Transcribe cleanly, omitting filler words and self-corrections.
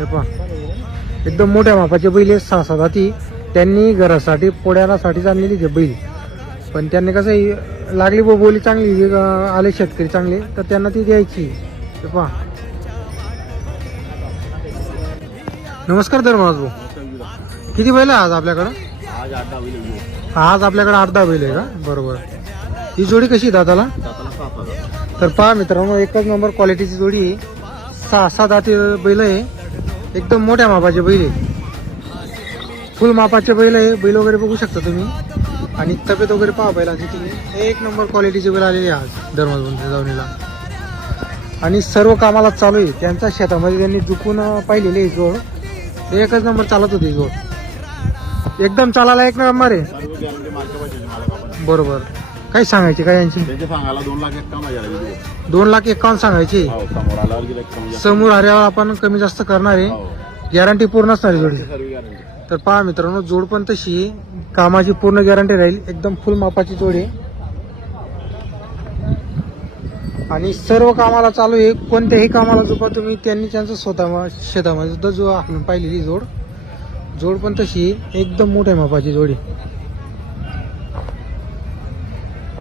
हे पहा एकदम मोठ्या मापाचे बैल आहे, 6 जाती. त्यांनी घरासाठी पोळ्यासाठी आणलेली ते बैल, पण त्यांनी कसं लागली बोली चांगली आले शेतकरी चांगले तर त्यांना ती द्यायची. हे पहा. नमस्कार धर्मराज भाऊ, किती बैल आहे आज आपल्याकडं? आज आपल्याकडे 8-10 बैल आहे का? बरोबर. ही जोडी कशी आहे दादाला? तर पहा मित्रांनो, एकच नंबर क्वालिटीची जोडी आहे. 6 दाती बैल आहे, एकदम मोठ्या मापाचे बैल आहे, फुल मापाचे बैल आहे. बैल वगैरे बघू शकता तुम्ही आणि तब्येत वगैरे पहा बैलांची तुम्ही. एक नंबर क्वालिटीचे बैल आलेले आज धर्मराज जावणीला आणि सर्व कामाला चालू आहे. त्यांच्या शेतामध्ये त्यांनी झुकून पाहिलेले जोड, एकच नंबर चालत होती जोड, एकदम चालायला एक नंबर आहे. बरोबर. काय सांगायचे काय यांची? 2,51,000 सांगायची. समोर आल्यावर आपण कमी जास्त करणार आहे, गॅरंटी पूर्ण असणार आहे जोडी. तर पहा मित्रांनो, जोड पण तशी आहे, कामाची पूर्ण गॅरंटी राहील, एकदम फुल मापाची जोड आहे आणि सर्व कामाला चालू आहे. कोणत्याही कामाला झोपा तुम्ही, त्यांनी त्यांचं स्वतः शेतामध्ये सुद्धा जो आपण पाहिलेली जोड पण तशी एकदम मोठ्या मापाची जोडी.